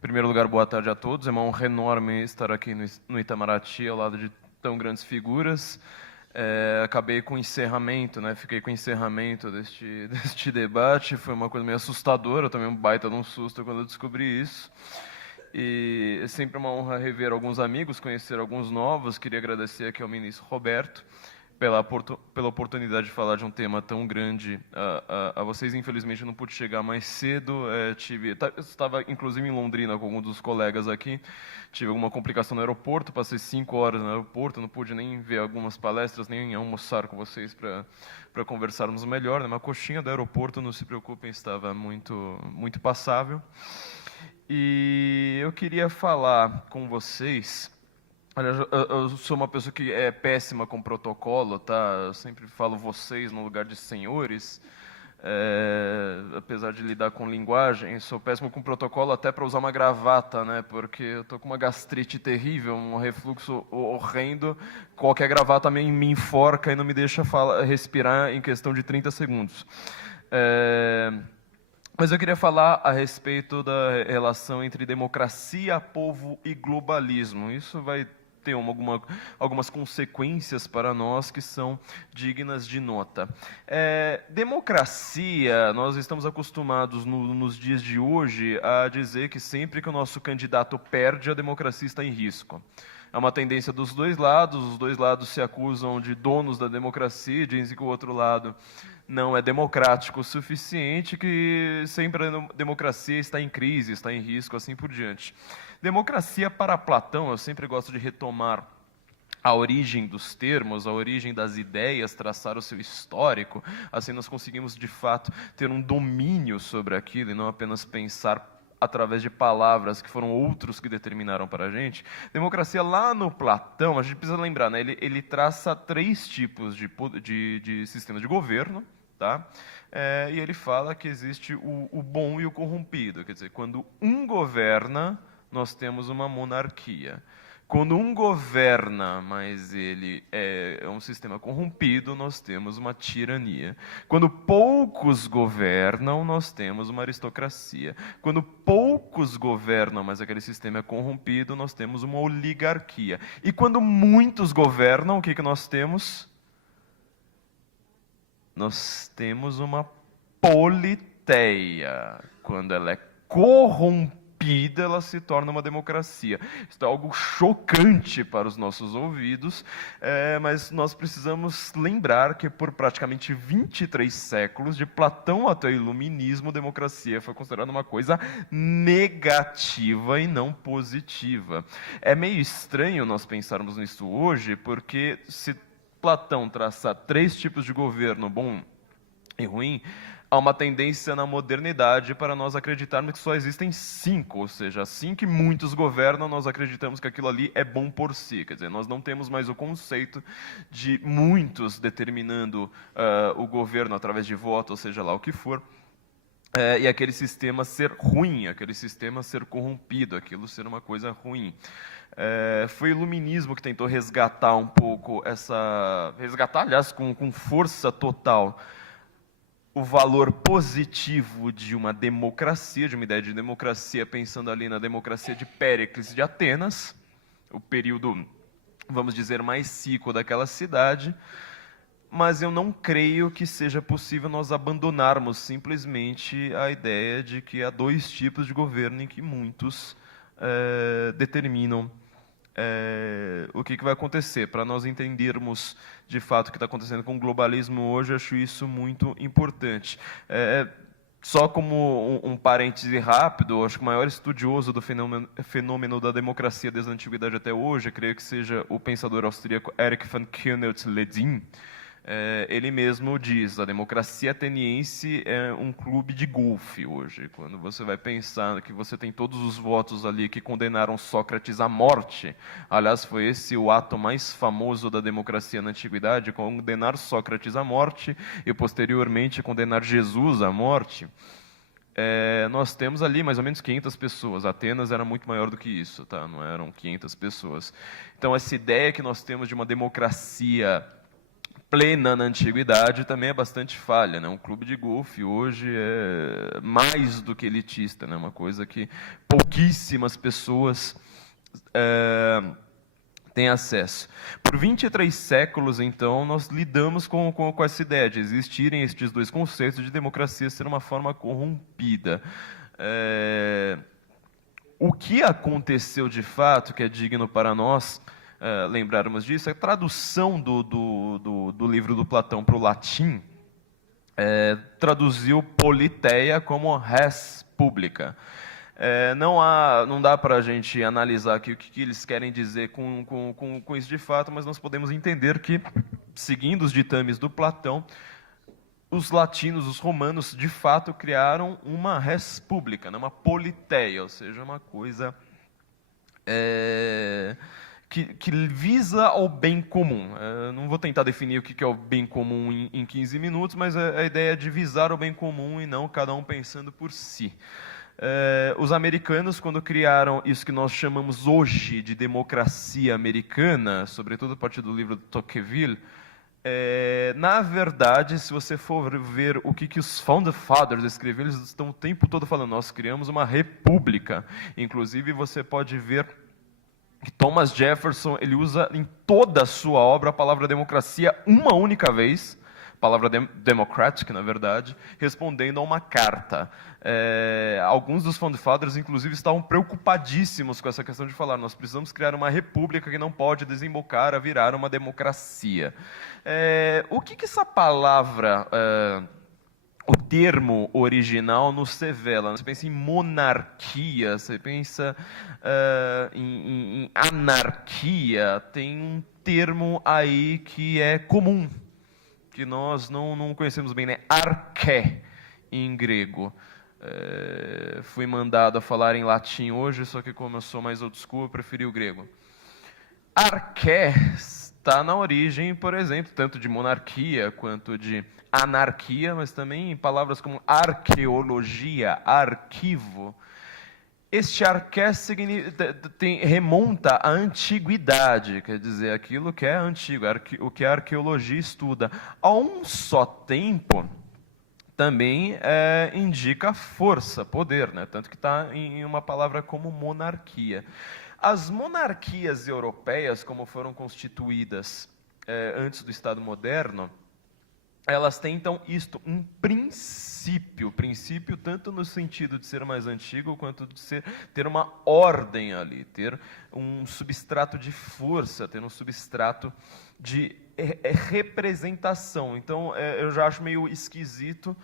Em primeiro lugar, boa tarde a todos. É uma honra enorme estar aqui no Itamaraty, ao lado de tão grandes figuras. Acabei com o encerramento, né? Fiquei com o encerramento deste debate. Foi uma coisa meio assustadora, também um baita de um susto quando eu descobri isso. E é sempre uma honra rever alguns amigos, conhecer alguns novos. Queria agradecer aqui ao ministro Roberto pela oportunidade de falar de um tema tão grande a vocês. Infelizmente, eu não pude chegar mais cedo. Eu estava, inclusive, em Londrina com alguns dos colegas aqui. Tive alguma complicação no aeroporto, passei 5 horas no aeroporto, não pude nem ver algumas palestras, nem almoçar com vocês para conversarmos melhor. Uma coxinha do aeroporto, não se preocupem, estava muito passável. E eu queria falar com vocês. Olha, eu sou uma pessoa que é péssima com protocolo, tá? Eu sempre falo vocês no lugar de senhores, apesar de lidar com linguagem. Sou péssimo com protocolo até para usar uma gravata, né? Porque eu tô com uma gastrite terrível, um refluxo horrendo. Qualquer gravata me enforca e não me deixa respirar em questão de 30 segundos. Mas eu queria falar a respeito da relação entre democracia, povo e globalismo. Isso vai ter algumas consequências para nós que são dignas de nota. Democracia, nós estamos acostumados nos dias de hoje a dizer que sempre que o nosso candidato perde, a democracia está em risco. É uma tendência dos dois lados, os dois lados se acusam de donos da democracia, dizem que o outro lado não é democrático o suficiente, que sempre a democracia está em crise, está em risco, assim por diante. Democracia para Platão, eu sempre gosto de retomar a origem dos termos, a origem das ideias, traçar o seu histórico, assim nós conseguimos de fato ter um domínio sobre aquilo e não apenas pensar através de palavras que foram outros que determinaram para a gente. Democracia, lá no Platão, a gente precisa lembrar, né? Ele traça 3 tipos de sistema de governo, tá? E ele fala que existe o bom e o corrompido. Quer dizer, quando um governa, nós temos uma monarquia. Quando um governa, mas ele é um sistema corrompido, nós temos uma tirania. Quando poucos governam, nós temos uma aristocracia. Quando poucos governam, mas aquele sistema é corrompido, nós temos uma oligarquia. E quando muitos governam, o que nós temos? Nós temos uma politeia. Quando ela é corrompida, ela se torna uma democracia. Isso é algo chocante para os nossos ouvidos, mas nós precisamos lembrar que por praticamente 23 séculos, de Platão até o Iluminismo, democracia foi considerada uma coisa negativa e não positiva. É meio estranho nós pensarmos nisso hoje, porque se Platão traçar 3 tipos de governo, bom e ruim, há uma tendência na modernidade para nós acreditarmos que só existem 5, ou seja, assim que muitos governam, nós acreditamos que aquilo ali é bom por si. Quer dizer, nós não temos mais o conceito de muitos determinando o governo através de voto, ou seja lá o que for, e aquele sistema ser ruim, aquele sistema ser corrompido, aquilo ser uma coisa ruim. Foi o Iluminismo que tentou resgatar um pouco resgatar, aliás, com força total, o valor positivo de uma democracia, de uma ideia de democracia, pensando ali na democracia de Péricles de Atenas, o período, vamos dizer, mais cíclico daquela cidade, mas eu não creio que seja possível nós abandonarmos simplesmente a ideia de que há 2 tipos de governo em que muitos determinam o que vai acontecer. Para nós entendermos de fato o que está acontecendo com o globalismo hoje, eu acho isso muito importante. Só como um parêntese rápido, acho que o maior estudioso do fenômeno da democracia desde a antiguidade até hoje, creio que seja o pensador austríaco Erich von Kuehnelt-Leddihn. Ele mesmo diz, a democracia ateniense é um clube de golfe hoje. Quando você vai pensar que você tem todos os votos ali que condenaram Sócrates à morte, aliás, foi esse o ato mais famoso da democracia na antiguidade, condenar Sócrates à morte e posteriormente condenar Jesus à morte. Nós temos ali mais ou menos 500 pessoas. Atenas era muito maior do que isso, tá? Não eram 500 pessoas. Então, essa ideia que nós temos de uma democracia plena na antiguidade também é bastante falha, né? Um clube de golfe hoje é mais do que elitista, né? Uma coisa que pouquíssimas pessoas têm acesso. Por 23 séculos, então, nós lidamos com essa ideia de existirem estes dois conceitos de democracia ser uma forma corrompida. O que aconteceu de fato, que é digno para nós lembrarmos disso, é a tradução do livro do Platão para o latim, traduziu politeia como res publica. Não dá para a gente analisar aqui o que eles querem dizer com isso de fato, mas nós podemos entender que, seguindo os ditames do Platão, os latinos, os romanos, de fato criaram uma res publica, né, uma politeia, ou seja, uma coisa que visa ao bem comum. Não vou tentar definir o que é o bem comum em 15 minutos, mas a ideia é de visar o bem comum e não cada um pensando por si. Os americanos, quando criaram isso que nós chamamos hoje de democracia americana, sobretudo a partir do livro de Tocqueville, na verdade, se você for ver o que os Founder Fathers escreveram, eles estão o tempo todo falando, nós criamos uma república. Inclusive, você pode ver que Thomas Jefferson ele usa em toda a sua obra a palavra democracia uma única vez, palavra democratic, na verdade, respondendo a uma carta. Alguns dos Founder Fathers, inclusive, estavam preocupadíssimos com essa questão de falar nós precisamos criar uma república que não pode desembocar a virar uma democracia. O que essa palavra, o termo original nos revela? Você pensa em monarquia, você pensa em anarquia, tem um termo aí que é comum, que nós não conhecemos bem, né? Arché, em grego. Fui mandado a falar em latim hoje, só que como eu sou mais old school, eu preferi o grego. Arché está na origem, por exemplo, tanto de monarquia quanto de anarquia, mas também em palavras como arqueologia, arquivo. Este arqué remonta à antiguidade, quer dizer, aquilo que é antigo, o que a arqueologia estuda. A um só tempo, também indica força, poder, né? Tanto que está em uma palavra como monarquia. As monarquias europeias, como foram constituídas antes do Estado moderno, elas têm, então, um princípio tanto no sentido de ser mais antigo, quanto de ter uma ordem ali, ter um substrato de força, ter um substrato de representação. Então, eu já acho meio esquisito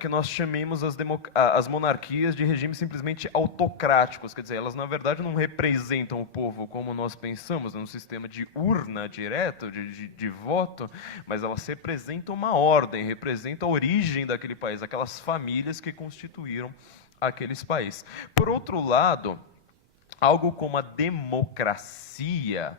que nós chamemos as monarquias de regimes simplesmente autocráticos, quer dizer, elas na verdade não representam o povo como nós pensamos, num sistema de urna direta, de voto, mas elas representam uma ordem, representam a origem daquele país, aquelas famílias que constituíram aqueles países. Por outro lado, algo como a democracia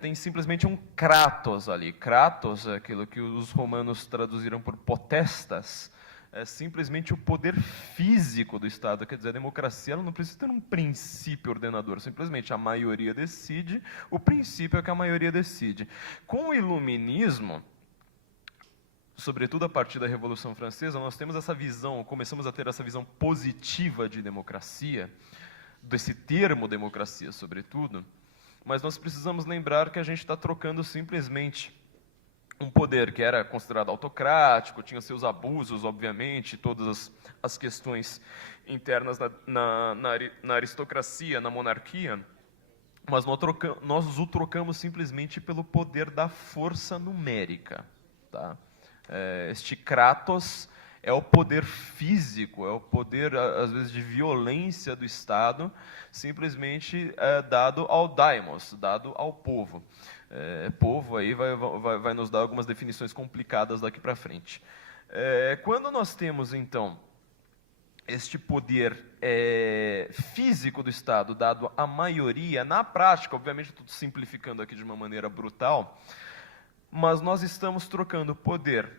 tem simplesmente um kratos ali. Kratos, aquilo que os romanos traduziram por potestas, é simplesmente o poder físico do Estado. Quer dizer, a democracia ela não precisa ter um princípio ordenador, simplesmente a maioria decide, o princípio é que a maioria decide. Com o iluminismo, sobretudo a partir da Revolução Francesa, nós temos essa visão, começamos a ter essa visão positiva de democracia, desse termo democracia, sobretudo, mas nós precisamos lembrar que a gente está trocando simplesmente um poder que era considerado autocrático, tinha seus abusos, obviamente, todas as questões internas na aristocracia, na monarquia, mas nós o trocamos simplesmente pelo poder da força numérica. Tá? Este Kratos é o poder físico, é o poder, às vezes, de violência do Estado, simplesmente dado ao daimos, dado ao povo. Povo aí vai nos dar algumas definições complicadas daqui para frente. Quando nós temos, então, este poder físico do Estado dado à maioria, na prática, obviamente estou simplificando aqui de uma maneira brutal, mas nós estamos trocando o poder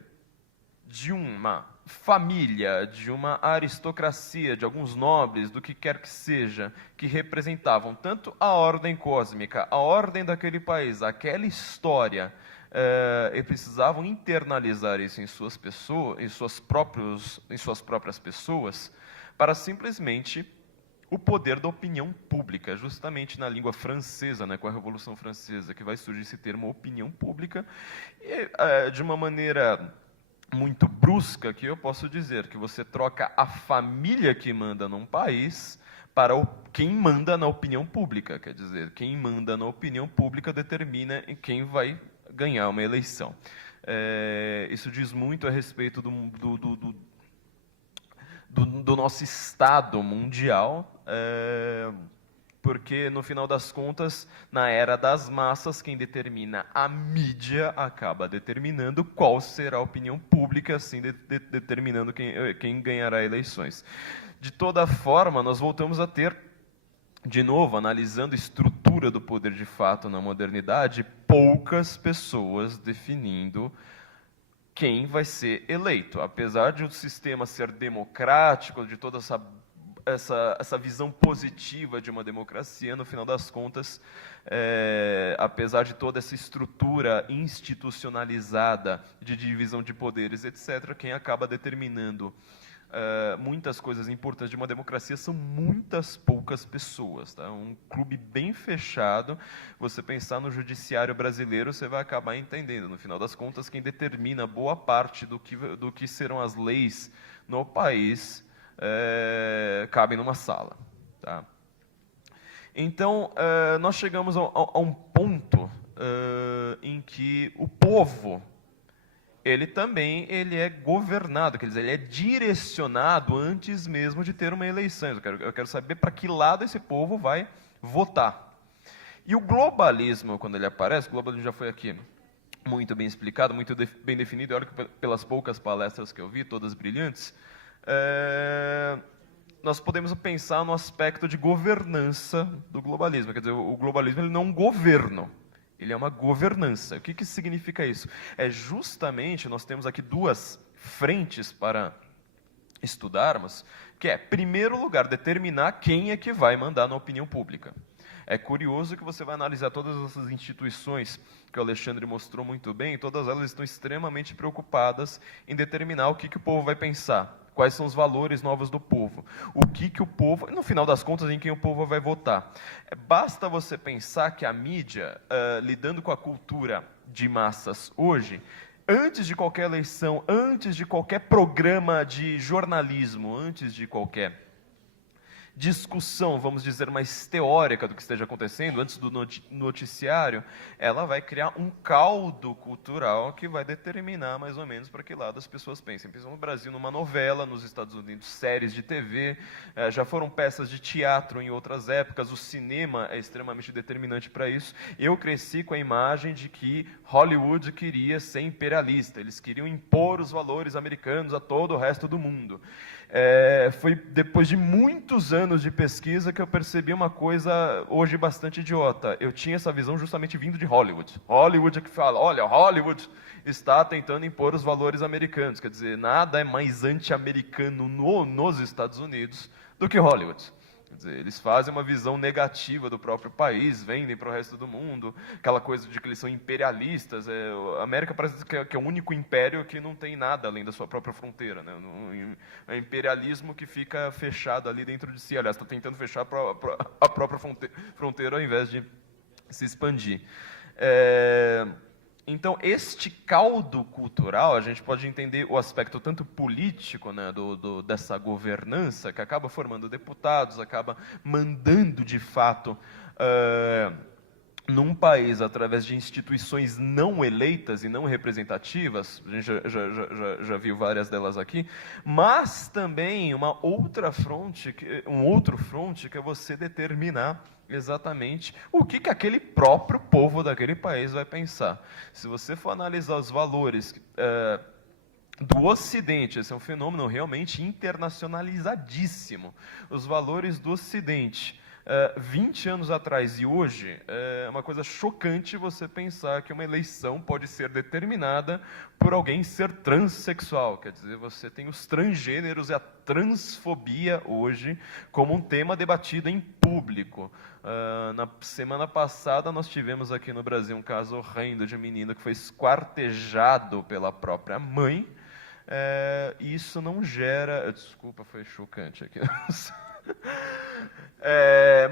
de uma família, de uma aristocracia, de alguns nobres, do que quer que seja, que representavam tanto a ordem cósmica, a ordem daquele país, aquela história e precisavam internalizar isso em suas pessoas, em suas próprias pessoas, para simplesmente o poder da opinião pública, justamente na língua francesa, né, com a Revolução Francesa, que vai surgir esse termo opinião pública, e, de uma maneira muito brusca, que eu posso dizer que você troca a família que manda num país para quem manda na opinião pública. Quer dizer, quem manda na opinião pública determina quem vai ganhar uma eleição. Isso diz muito a respeito do nosso estado mundial, porque, no final das contas, na era das massas, quem determina a mídia acaba determinando qual será a opinião pública, assim determinando quem ganhará eleições. De toda forma, nós voltamos a ter, de novo, analisando a estrutura do poder de fato na modernidade, poucas pessoas definindo quem vai ser eleito. Apesar de o sistema ser democrático, de toda essa visão positiva de uma democracia, no final das contas, apesar de toda essa estrutura institucionalizada de divisão de poderes, etc., quem acaba determinando muitas coisas importantes de uma democracia são muitas poucas pessoas. Tá? Um clube bem fechado, você pensar no judiciário brasileiro, você vai acabar entendendo. No final das contas, quem determina boa parte do que serão as leis no país cabe numa sala. Tá? Então, nós chegamos a um ponto em que o povo ele é governado, quer dizer, ele é direcionado antes mesmo de ter uma eleição. Eu quero saber para que lado esse povo vai votar. E o globalismo, quando ele aparece, o globalismo já foi aqui muito bem explicado, muito bem definido, olha que pelas poucas palestras que eu vi, todas brilhantes, nós podemos pensar no aspecto de governança do globalismo. Quer dizer, o globalismo ele não é um governo, ele é uma governança. O que significa isso? Justamente, nós temos aqui duas frentes para estudarmos, que é, em primeiro lugar, determinar quem é que vai mandar na opinião pública. É curioso que você vai analisar todas essas instituições que o Alexandre mostrou muito bem, todas elas estão extremamente preocupadas em determinar o que o povo vai pensar. Quais são os valores novos do povo? O que o povo... No final das contas, em quem o povo vai votar. Basta você pensar que a mídia, lidando com a cultura de massas hoje, antes de qualquer eleição, antes de qualquer programa de jornalismo, antes de qualquer discussão, vamos dizer, mais teórica do que esteja acontecendo, antes do noticiário, ela vai criar um caldo cultural que vai determinar mais ou menos para que lado as pessoas pensem. Pensam no Brasil numa novela, nos Estados Unidos séries de TV, já foram peças de teatro em outras épocas, o cinema é extremamente determinante para isso. Eu cresci com a imagem de que Hollywood queria ser imperialista, eles queriam impor os valores americanos a todo o resto do mundo. Foi depois de muitos anos de pesquisa que eu percebi uma coisa hoje bastante idiota. Eu tinha essa visão justamente vindo de Hollywood. Hollywood é que fala, olha, Hollywood está tentando impor os valores americanos. Quer dizer, nada é mais anti-americano nos Estados Unidos do que Hollywood. Quer dizer, eles fazem uma visão negativa do próprio país, vendem para o resto do mundo, aquela coisa de que eles são imperialistas. A América parece que é o único império que não tem nada além da sua própria fronteira. Né? É um imperialismo que fica fechado ali dentro de si. Aliás, está tentando fechar a própria fronteira ao invés de se expandir. Então, este caldo cultural, a gente pode entender o aspecto tanto político, né, dessa governança, que acaba formando deputados, acaba mandando, de fato, num país, através de instituições não eleitas e não representativas, a gente já viu várias delas aqui, mas também um outro fronte, que é você determinar exatamente o que aquele próprio povo daquele país vai pensar. Se você for analisar os valores do Ocidente, esse é um fenômeno realmente internacionalizadíssimo. Os valores do Ocidente, 20 anos atrás e hoje, é uma coisa chocante você pensar que uma eleição pode ser determinada por alguém ser transexual. Quer dizer, você tem os transgêneros e a transfobia hoje como um tema debatido em público. Na semana passada, nós tivemos aqui no Brasil um caso horrendo de um menino que foi esquartejado pela própria mãe. Isso não gera... Desculpa, foi chocante aqui.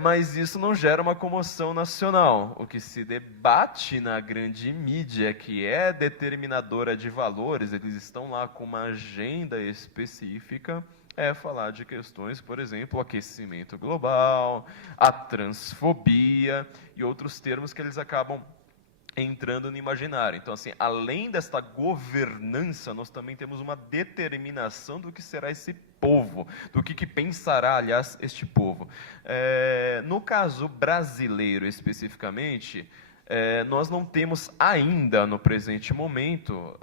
Mas isso não gera uma comoção nacional. O que se debate na grande mídia, que é determinadora de valores, eles estão lá com uma agenda específica, é falar de questões, por exemplo, o aquecimento global, a transfobia e outros termos que eles acabam entrando no imaginário. Então, assim, além desta governança, nós também temos uma determinação do que será esse povo, do que pensará, aliás, este povo. No caso brasileiro, especificamente, nós não temos ainda, no presente momento,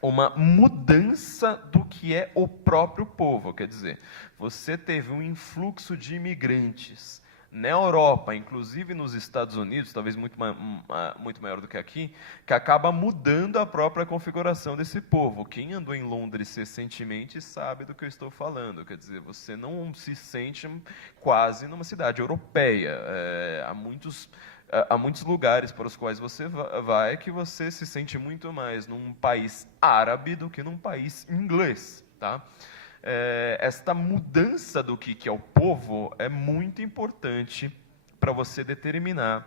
uma mudança do que é o próprio povo. Quer dizer, você teve um influxo de imigrantes na Europa, inclusive nos Estados Unidos, talvez muito maior do que aqui, que acaba mudando a própria configuração desse povo. Quem andou em Londres recentemente sabe do que eu estou falando. Quer dizer, você não se sente quase numa cidade europeia. Há muitos lugares para os quais você vai que você se sente muito mais num país árabe do que num país inglês, tá? Esta mudança do que é o povo é muito importante para você determinar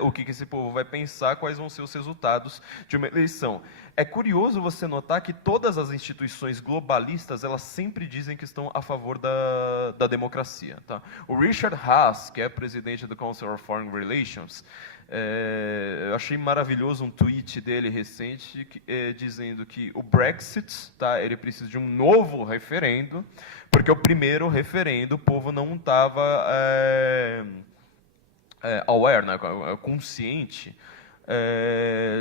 o que esse povo vai pensar, quais vão ser os resultados de uma eleição. É curioso você notar que todas as instituições globalistas, elas sempre dizem que estão a favor da democracia. Tá? O Richard Haas, que é presidente do Council of Foreign Relations, eu achei maravilhoso um tweet dele recente dizendo que o Brexit, tá, ele precisa de um novo referendo, porque o primeiro referendo o povo não estava aware, né, consciente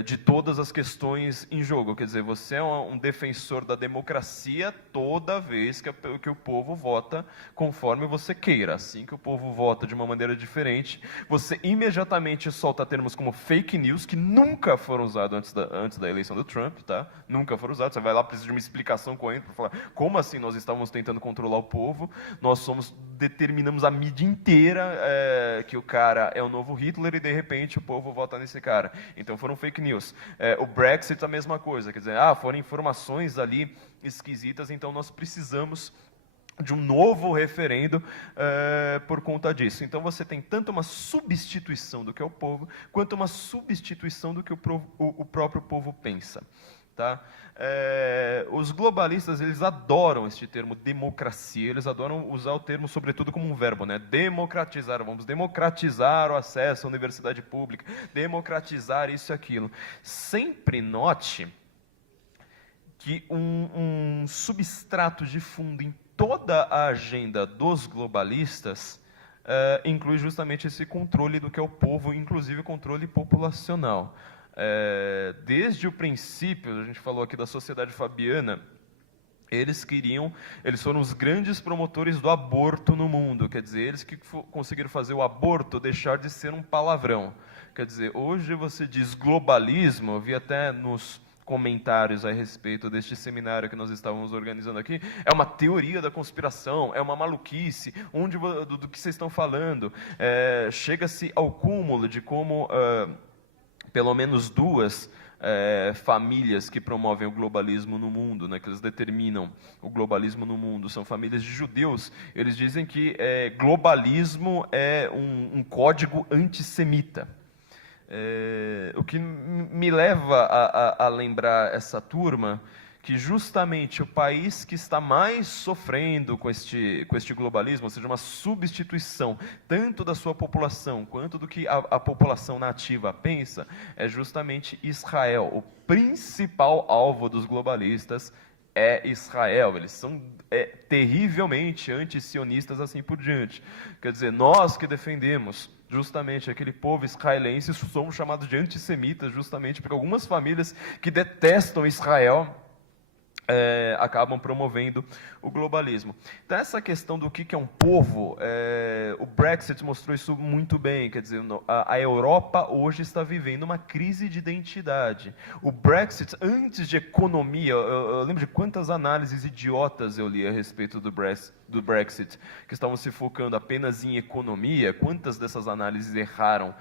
de todas as questões em jogo. Quer dizer, você é um defensor da democracia toda vez que o povo vota conforme você queira. Assim que o povo vota de uma maneira diferente, você imediatamente solta termos como fake news, que nunca foram usados antes da eleição do Trump, tá? Nunca foram usados. Você vai lá, precisa de uma explicação corrente para falar como assim nós estávamos tentando controlar o povo, determinamos a mídia inteira que o cara é o novo Hitler e de repente o povo vota nesse cara. Então foram fake news. O Brexit a mesma coisa, quer dizer, foram informações ali esquisitas, então nós precisamos de um novo referendo por conta disso. Então você tem tanto uma substituição do que é o povo, quanto uma substituição do que o próprio povo pensa. Tá? Os globalistas, eles adoram este termo democracia, eles adoram usar o termo sobretudo como um verbo, né? Democratizar, vamos democratizar o acesso à universidade pública, democratizar isso e aquilo. Sempre note que um substrato de fundo em toda a agenda dos globalistas inclui justamente esse controle do que é o povo, inclusive controle populacional. Desde o princípio, a gente falou aqui da Sociedade Fabiana, eles foram os grandes promotores do aborto no mundo, quer dizer, eles que conseguiram fazer o aborto deixar de ser um palavrão. Quer dizer, hoje você diz globalismo, eu vi até nos comentários a respeito deste seminário que nós estávamos organizando aqui, é uma teoria da conspiração, é uma maluquice, do que vocês estão falando. Chega-se ao cúmulo de como pelo menos duas famílias que promovem o globalismo no mundo, né, que eles determinam o globalismo no mundo, são famílias de judeus. Eles dizem que globalismo é um código antissemita. O que me leva a lembrar essa turma que justamente o país que está mais sofrendo com este globalismo, ou seja, uma substituição tanto da sua população quanto do que a população nativa pensa, é justamente Israel. O principal alvo dos globalistas é Israel. Eles são terrivelmente anti-sionistas, assim por diante. Quer dizer, nós que defendemos justamente aquele povo israelense somos chamados de antissemitas, justamente porque algumas famílias que detestam Israel acabam promovendo o globalismo. Então, essa questão do que é um povo, o Brexit mostrou isso muito bem. Quer dizer, a Europa hoje está vivendo uma crise de identidade. O Brexit, antes de economia, eu lembro de quantas análises idiotas eu li a respeito do Brexit, que estavam se focando apenas em economia. Quantas dessas análises erraram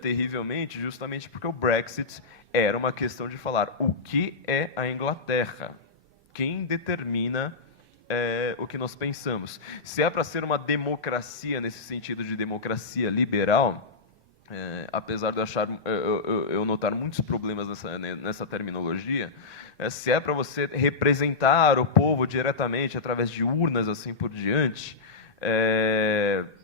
terrivelmente, justamente porque o Brexit era uma questão de falar o que é a Inglaterra. Quem determina o que nós pensamos? Se é para ser uma democracia, nesse sentido de democracia liberal, apesar de eu notar muitos problemas nessa terminologia, se é para você representar o povo diretamente através de urnas, assim por diante,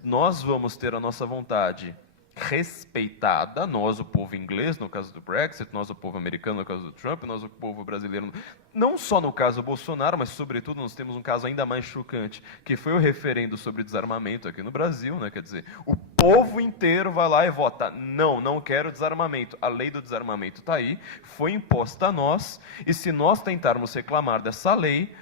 nós vamos ter a nossa vontade respeitada, nós, o povo inglês, no caso do Brexit, nós, o povo americano, no caso do Trump, nós, o povo brasileiro, não só no caso do Bolsonaro, mas, sobretudo, nós temos um caso ainda mais chocante, que foi o referendo sobre desarmamento aqui no Brasil, né? Quer dizer, o povo inteiro vai lá e vota, não quero desarmamento. A lei do desarmamento está aí, foi imposta a nós, e se nós tentarmos reclamar dessa lei,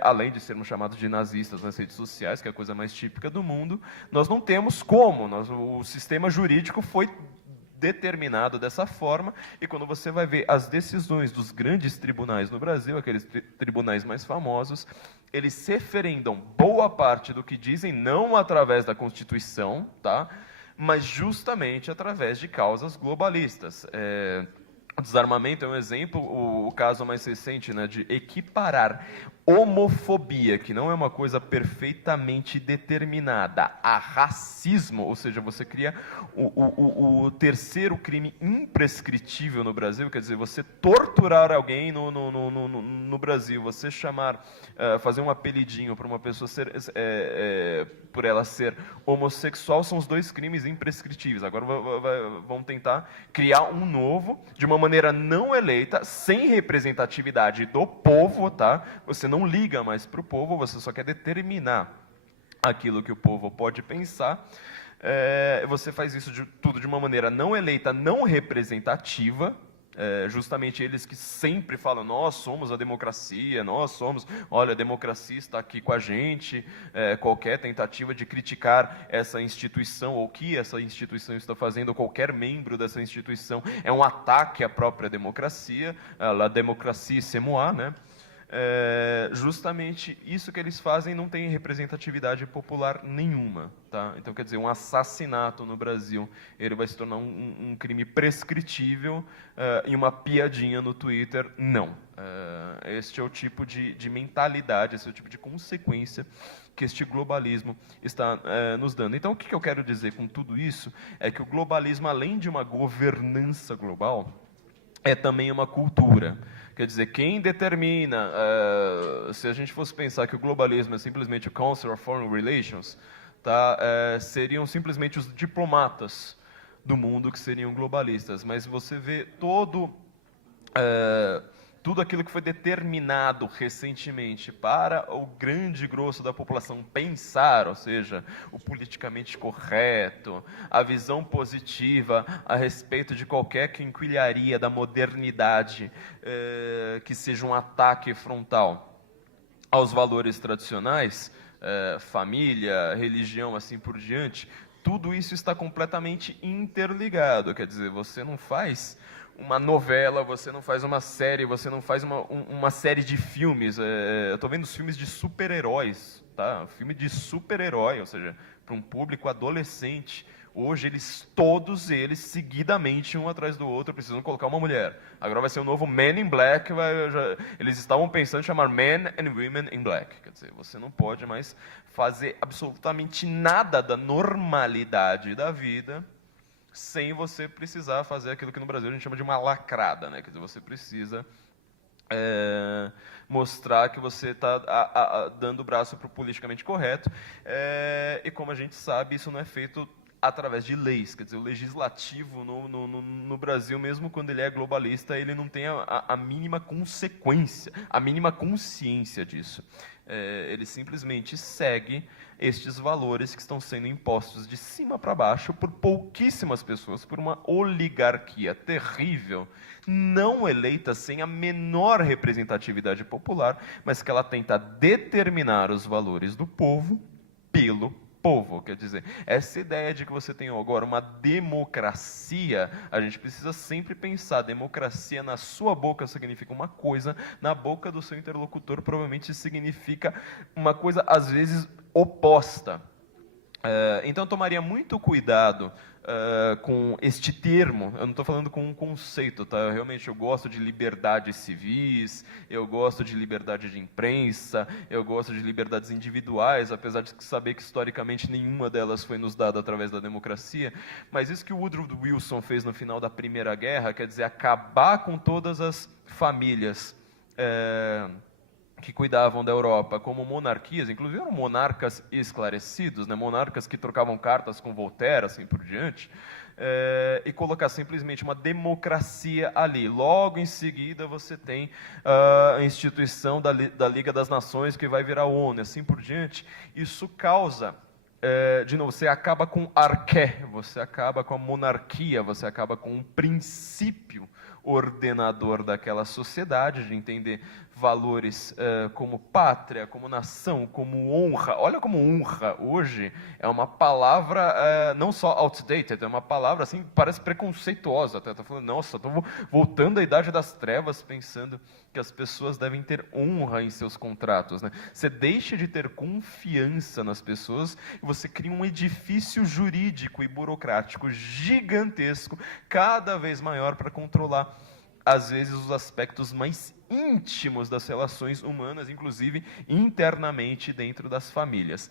além de sermos chamados de nazistas nas redes sociais, que é a coisa mais típica do mundo, nós não temos como, o sistema jurídico foi determinado dessa forma, e quando você vai ver as decisões dos grandes tribunais no Brasil, aqueles tribunais mais famosos, eles se referendam boa parte do que dizem, não através da Constituição, tá? Mas justamente através de causas globalistas. O desarmamento é um exemplo, o caso mais recente, né, de equiparar homofobia, que não é uma coisa perfeitamente determinada, a racismo, ou seja, você cria o terceiro crime imprescritível no Brasil, quer dizer, você torturar alguém no Brasil, você chamar, fazer um apelidinho para uma pessoa por ela ser homossexual, são os dois crimes imprescritíveis. Agora vão tentar criar um novo, de uma maneira não eleita, sem representatividade do povo, tá? Você não liga mais para o povo, você só quer determinar aquilo que o povo pode pensar. Você faz isso tudo de uma maneira não eleita, não representativa. Justamente eles que sempre falam, nós somos a democracia, olha, a democracia está aqui com a gente, qualquer tentativa de criticar essa instituição, ou o que essa instituição está fazendo, ou qualquer membro dessa instituição, é um ataque à própria democracia, la démocratie c'est moi, né? Justamente isso que eles fazem não tem representatividade popular nenhuma, tá? Então, quer dizer, um assassinato no Brasil, ele vai se tornar um crime prescritível, e uma piadinha no Twitter, não. Este é o tipo de mentalidade, esse é o tipo de consequência que este globalismo está nos dando. Então, o que eu quero dizer com tudo isso é que o globalismo, além de uma governança global, é também uma cultura. Quer dizer, quem determina, se a gente fosse pensar que o globalismo é simplesmente o Council of Foreign Relations, tá, seriam simplesmente os diplomatas do mundo que seriam globalistas. Mas você vê tudo aquilo que foi determinado recentemente para o grande grosso da população pensar, ou seja, o politicamente correto, a visão positiva a respeito de qualquer quinquilharia da modernidade, que seja um ataque frontal aos valores tradicionais, família, religião, assim por diante, tudo isso está completamente interligado. Quer dizer, você não faz uma novela, você não faz uma série, você não faz uma série de filmes. Eu estou vendo os filmes de super-heróis, tá? Filme de super-herói, ou seja, para um público adolescente. Hoje, todos eles, seguidamente, um atrás do outro, precisam colocar uma mulher. Agora vai ser o novo Men in Black. Eles estavam pensando em chamar Men and Women in Black. Quer dizer, você não pode mais fazer absolutamente nada da normalidade da vida sem você precisar fazer aquilo que no Brasil a gente chama de uma lacrada, né? Quer dizer, você precisa mostrar que você está dando o braço para o politicamente correto, e como a gente sabe, isso não é feito através de leis. Quer dizer, o legislativo no Brasil, mesmo quando ele é globalista, ele não tem a mínima consequência, a mínima consciência disso. Ele simplesmente segue estes valores que estão sendo impostos de cima para baixo por pouquíssimas pessoas, por uma oligarquia terrível, não eleita, sem a menor representatividade popular, mas que ela tenta determinar os valores do povo pelo povo. Quer dizer, essa ideia de que você tem agora uma democracia, a gente precisa sempre pensar, democracia na sua boca significa uma coisa, na boca do seu interlocutor provavelmente significa uma coisa, às vezes, oposta. Então, eu tomaria muito cuidado com este termo. Eu não estou falando com um conceito, tá? Eu gosto de liberdades civis, eu gosto de liberdade de imprensa, eu gosto de liberdades individuais, apesar de saber que, historicamente, nenhuma delas foi nos dada através da democracia. Mas isso que o Woodrow Wilson fez no final da Primeira Guerra, quer dizer, acabar com todas as famílias que cuidavam da Europa como monarquias, inclusive eram monarcas esclarecidos, né, monarcas que trocavam cartas com Voltaire, assim por diante, e colocar simplesmente uma democracia ali. Logo em seguida você tem a instituição da Liga das Nações, que vai virar a ONU, assim por diante. Isso causa, de novo, você acaba com arqué, você acaba com a monarquia, você acaba com um princípio ordenador daquela sociedade, de entender valores como pátria, como nação, como honra. Olha como honra hoje é uma palavra não só outdated, é uma palavra assim, parece preconceituosa. Até estou falando, nossa, estou voltando à Idade das Trevas, pensando que as pessoas devem ter honra em seus contratos, né? Você deixa de ter confiança nas pessoas e você cria um edifício jurídico e burocrático gigantesco, cada vez maior, para controlar, às vezes, os aspectos mais íntimos das relações humanas, inclusive internamente dentro das famílias.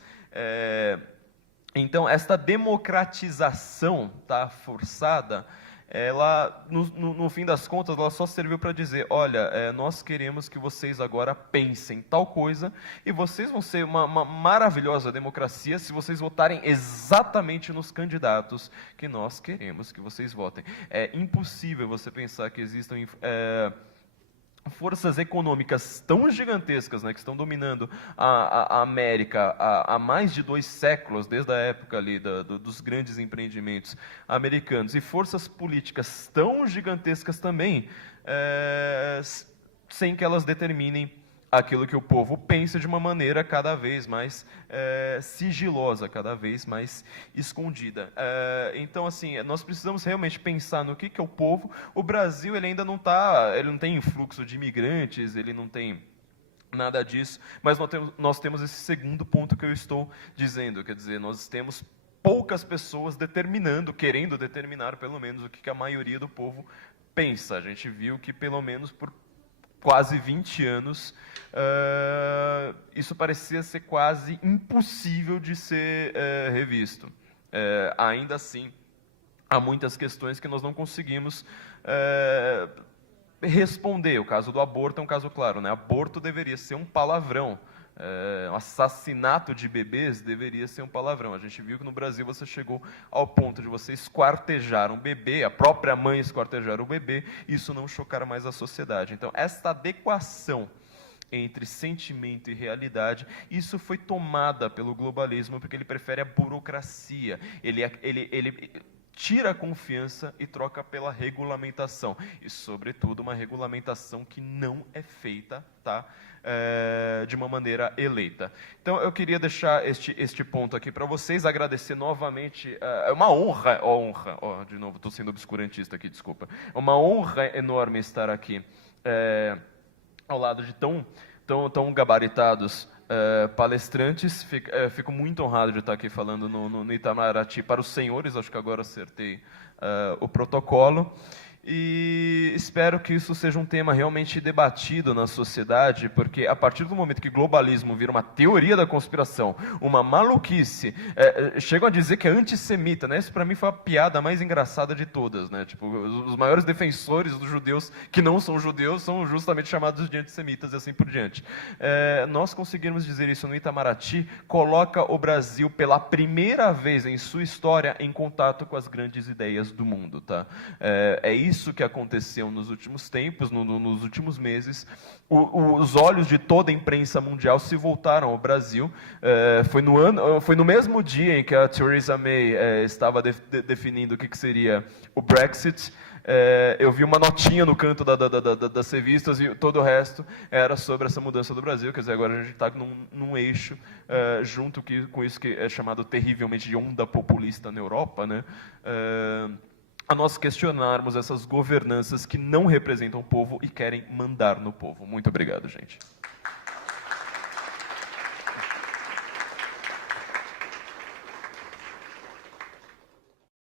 Então, esta democratização, tá, forçada, ela, no fim das contas, ela só serviu para dizer, olha, nós queremos que vocês agora pensem tal coisa, e vocês vão ser uma maravilhosa democracia se vocês votarem exatamente nos candidatos que nós queremos que vocês votem. É impossível você pensar que existam forças econômicas tão gigantescas, né, que estão dominando a América há mais de 2 séculos, desde a época ali dos grandes empreendimentos americanos, e forças políticas tão gigantescas também, sem que elas determinem aquilo que o povo pensa de uma maneira cada vez mais sigilosa, cada vez mais escondida. Então, assim, nós precisamos realmente pensar no que é o povo. O Brasil, ele ainda não tem influxo de imigrantes, ele não tem nada disso, mas nós temos esse segundo ponto que eu estou dizendo, quer dizer, nós temos poucas pessoas querendo determinar, pelo menos, o que a maioria do povo pensa. A gente viu que, pelo menos por quase 20 anos, isso parecia ser quase impossível de ser revisto. Ainda assim, há muitas questões que nós não conseguimos responder. O caso do aborto é um caso claro, né? Aborto deveria ser um palavrão. Assassinato de bebês deveria ser um palavrão. A gente viu que no Brasil você chegou ao ponto de você esquartejar um bebê, a própria mãe esquartejar o bebê, e isso não chocar mais a sociedade. Então, esta adequação entre sentimento e realidade, isso foi tomada pelo globalismo, porque ele prefere a burocracia, ele tira a confiança e troca pela regulamentação, e, sobretudo, uma regulamentação que não é feita, tá, de uma maneira eleita. Então, eu queria deixar este ponto aqui para vocês, agradecer novamente, é uma honra, de novo, estou sendo obscurantista aqui, desculpa, é uma honra enorme estar aqui, ao lado de tão gabaritados palestrantes. Fico muito honrado de estar aqui falando no Itamaraty para os senhores, acho que agora acertei o protocolo. E espero que isso seja um tema realmente debatido na sociedade, porque a partir do momento que globalismo vira uma teoria da conspiração, uma maluquice, chegam a dizer que é antissemita, né? Isso para mim foi a piada mais engraçada de todas, né? Tipo, os maiores defensores dos judeus que não são judeus são justamente chamados de antissemitas e assim por diante. Nós conseguirmos dizer isso no Itamaraty coloca o Brasil pela primeira vez em sua história em contato com as grandes ideias do mundo, tá? É isso que aconteceu nos últimos tempos, nos últimos meses. Os olhos de toda a imprensa mundial se voltaram ao Brasil. Foi no mesmo dia em que a Theresa May estava definindo o que seria o Brexit. Eu vi uma notinha no canto das revistas e todo o resto era sobre essa mudança do Brasil. Quer dizer, agora a gente está num eixo junto com isso que é chamado terrivelmente de onda populista na Europa, né? A nós questionarmos essas governanças que não representam o povo e querem mandar no povo. Muito obrigado, gente.